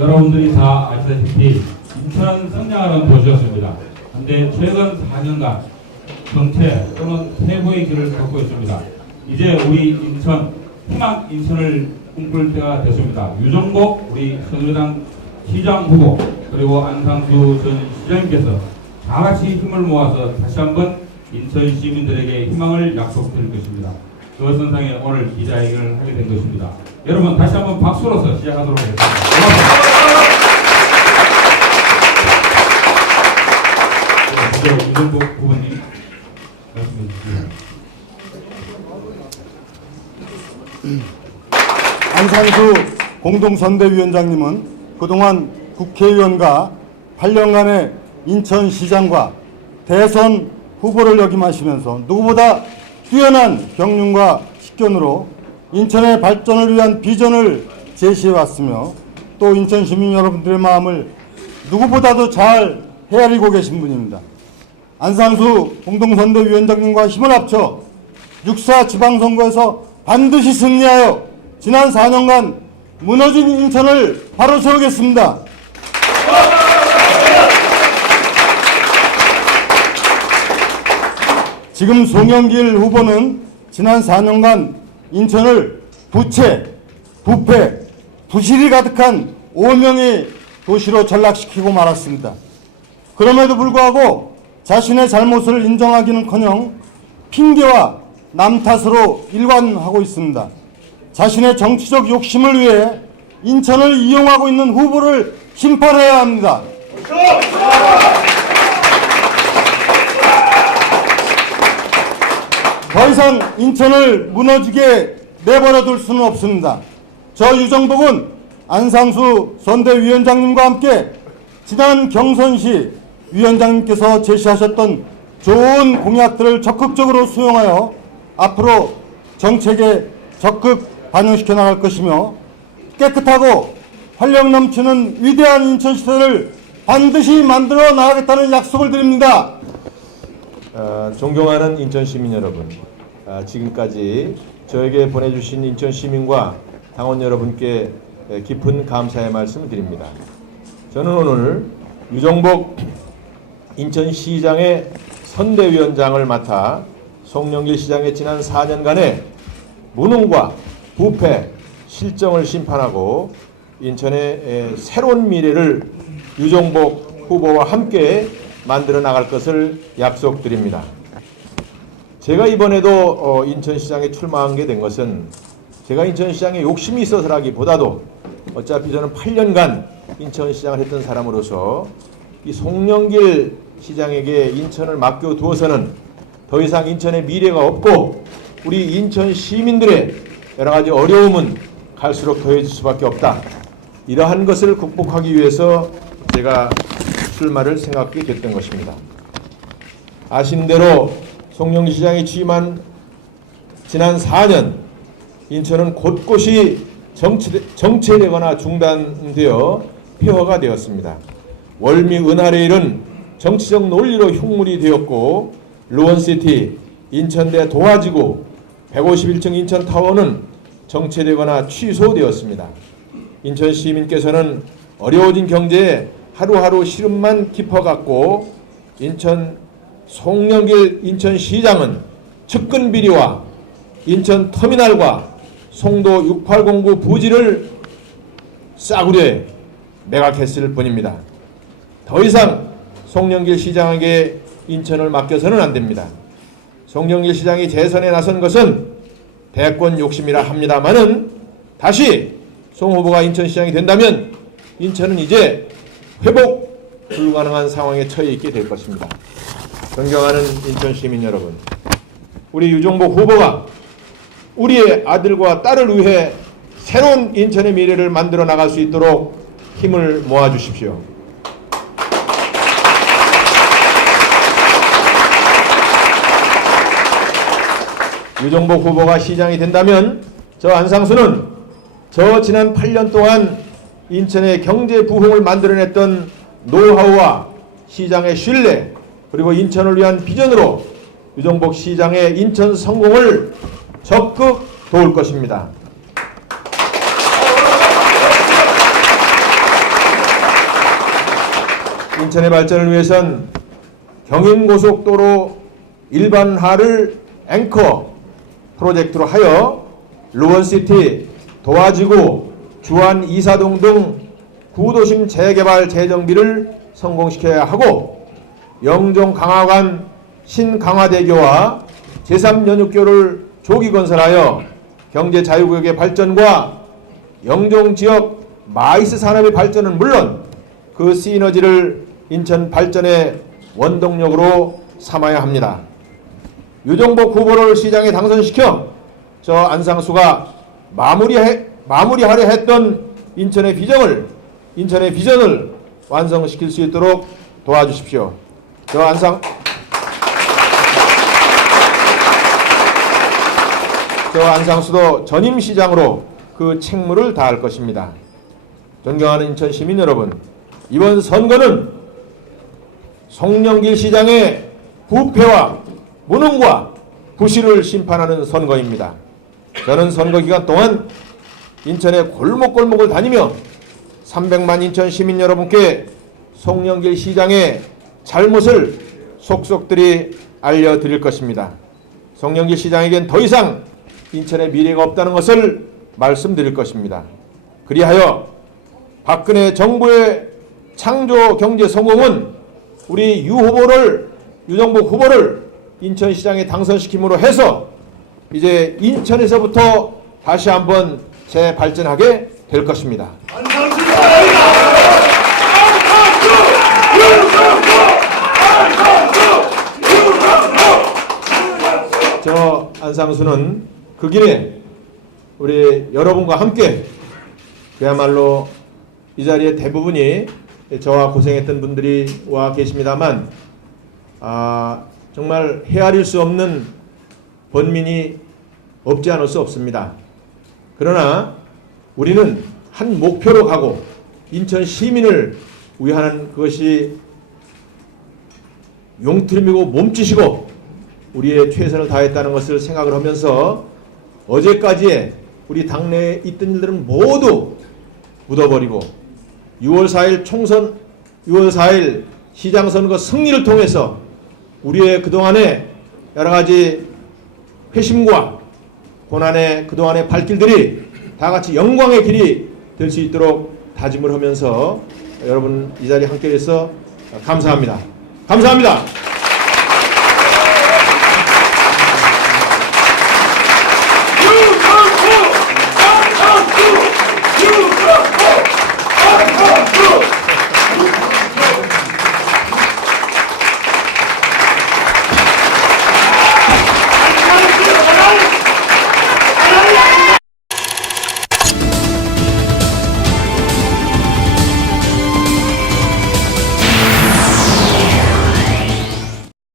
여러분들이 다 아시다시피 인천은 성장하는 도시였습니다. 그런데 최근 4년간 정체 또는 퇴보의 길을 걷고 있습니다. 이제 우리 인천, 희망 인천을 꿈꿀 때가 됐습니다. 유정복 우리 새누리당 시장 후보 그리고 안상수 전 시장님께서 다 같이 힘을 모아서 다시 한번 인천 시민들에게 희망을 약속드릴 것입니다. 그 선상에 오늘 기자회견을 하게 된 것입니다. 여러분 다시 한번 박수로서 시작하도록 하겠습니다. 고맙습니다. 유정복 후보님 말씀해 주시죠. 안상수 공동선대위원장님은 그동안 국회의원과 8년간의 인천시장과 대선 후보를 역임하시면서 누구보다 뛰어난 경륜과 식견으로 인천의 발전을 위한 비전을 제시해왔으며 또 인천 시민 여러분들의 마음을 누구보다도 잘 헤아리고 계신 분입니다. 안상수 공동선대위원장님과 힘을 합쳐 6.4 지방선거에서 반드시 승리하여 지난 4년간 무너진 인천을 바로 세우겠습니다. 지금 송영길 후보는 지난 4년간 인천을 부채, 부패, 부실이 가득한 오명의 도시로 전락시키고 말았습니다. 그럼에도 불구하고 자신의 잘못을 인정하기는커녕 핑계와 남 탓으로 일관하고 있습니다. 자신의 정치적 욕심을 위해 인천을 이용하고 있는 후보를 심판해야 합니다. 더 이상 인천을 무너지게 내버려둘 수는 없습니다. 저 유정복은 안상수 선대위원장님과 함께 지난 경선 시 위원장님께서 제시하셨던 좋은 공약들을 적극적으로 수용하여 앞으로 정책에 적극 반영시켜 나갈 것이며 깨끗하고 활력 넘치는 위대한 인천시대를 반드시 만들어 나가겠다는 약속을 드립니다. 존경하는 인천 시민 여러분, 지금까지 저에게 보내주신 인천 시민과 당원 여러분께 깊은 감사의 말씀을 드립니다. 저는 오늘 유정복 인천시장의 선대위원장을 맡아 송영길 시장의 지난 4년간의 무능과 부패, 실정을 심판하고 인천의 새로운 미래를 유정복 후보와 함께 만들어 나갈 것을 약속드립니다. 제가 이번에도 인천시장에 출마한 게 된 것은 제가 인천시장에 욕심이 있어서라기보다도 어차피 저는 8년간 인천시장을 했던 사람으로서 이 송영길 시장에게 인천을 맡겨두어서는 더 이상 인천의 미래가 없고 우리 인천 시민들의 여러 가지 어려움은 갈수록 더해질 수밖에 없다. 이러한 것을 극복하기 위해서 제가 출마를 생각하게 됐던 것입니다. 아시는 대로 송영길 시장이 취임한 지난 4년 인천은 곳곳이 정체되거나 중단되어 폐허가 되었습니다. 월미 은하레일은 정치적 논리로 흉물이 되었고 루원시티, 인천대 도화지구, 151층 인천타워는 정체되거나 취소되었습니다. 인천 시민께서는 어려워진 경제에 하루하루 시름만 깊어갔고 인천 송영길 인천시장은 측근 비리와 인천터미널과 송도 6809 부지를 싸구려에 매각했을 뿐입니다. 더 이상 송영길 시장에게 인천을 맡겨서는 안 됩니다. 송영길 시장이 재선에 나선 것은 대권 욕심이라 합니다마는 다시 송 후보가 인천시장이 된다면 인천은 이제 회복 불가능한 상황에 처해 있게 될 것입니다. 존경하는 인천 시민 여러분, 우리 유정복 후보가 우리의 아들과 딸을 위해 새로운 인천의 미래를 만들어 나갈 수 있도록 힘을 모아주십시오. 유정복 후보가 시장이 된다면 저 안상수는 저 지난 8년 동안 인천의 경제 부흥을 만들어냈던 노하우와 시장의 신뢰 그리고 인천을 위한 비전으로 유정복 시장의 인천 성공을 적극 도울 것입니다. 인천의 발전을 위해선 경인고속도로 일반화를 앵커 프로젝트로 하여 루원시티, 도화지구, 주안 이사동 등 구도심 재개발 재정비를 성공시켜야 하고, 영종 강화관 신강화대교와 제3연육교를 조기 건설하여 경제 자유구역의 발전과 영종 지역 마이스 산업의 발전은 물론 그 시너지를 인천 발전의 원동력으로 삼아야 합니다. 유정복 후보를 시장에 당선시켜 저 안상수가 마무리하려 했던 인천의 비전을 완성시킬 수 있도록 도와주십시오. 저 안상수도 전임 시장으로 그 책무를 다할 것입니다. 존경하는 인천 시민 여러분, 이번 선거는 송영길 시장의 부패와 무능과 부실을 심판하는 선거입니다. 저는 선거 기간 동안 인천의 골목골목을 다니며 300만 인천 시민 여러분께 송영길 시장의 잘못을 속속들이 알려드릴 것입니다. 송영길 시장에겐 더 이상 인천의 미래가 없다는 것을 말씀드릴 것입니다. 그리하여 박근혜 정부의 창조 경제 성공은 우리 유정복 후보를 인천시장에 당선시킴으로 해서 이제 인천에서부터 다시 한번 재발전하게 될 것입니다. 저 안상수는 그 길에 우리 여러분과 함께 그야말로 이 자리에 대부분이 저와 고생했던 분들이 와 계십니다만 정말 헤아릴 수 없는 번민이 없지 않을 수 없습니다. 그러나 우리는 한 목표로 가고 인천 시민을 위하는 그것이 용트림이고 몸짓이고 우리의 최선을 다했다는 것을 생각을 하면서 어제까지의 우리 당내에 있던 일들은 모두 묻어버리고 6월 4일 시장선거 승리를 통해서 우리의 그동안의 여러가지 회심과 고난의 그동안의 발길들이 다같이 영광의 길이 될 수 있도록 다짐을 하면서 여러분 이 자리에 함께해서 감사합니다. 감사합니다.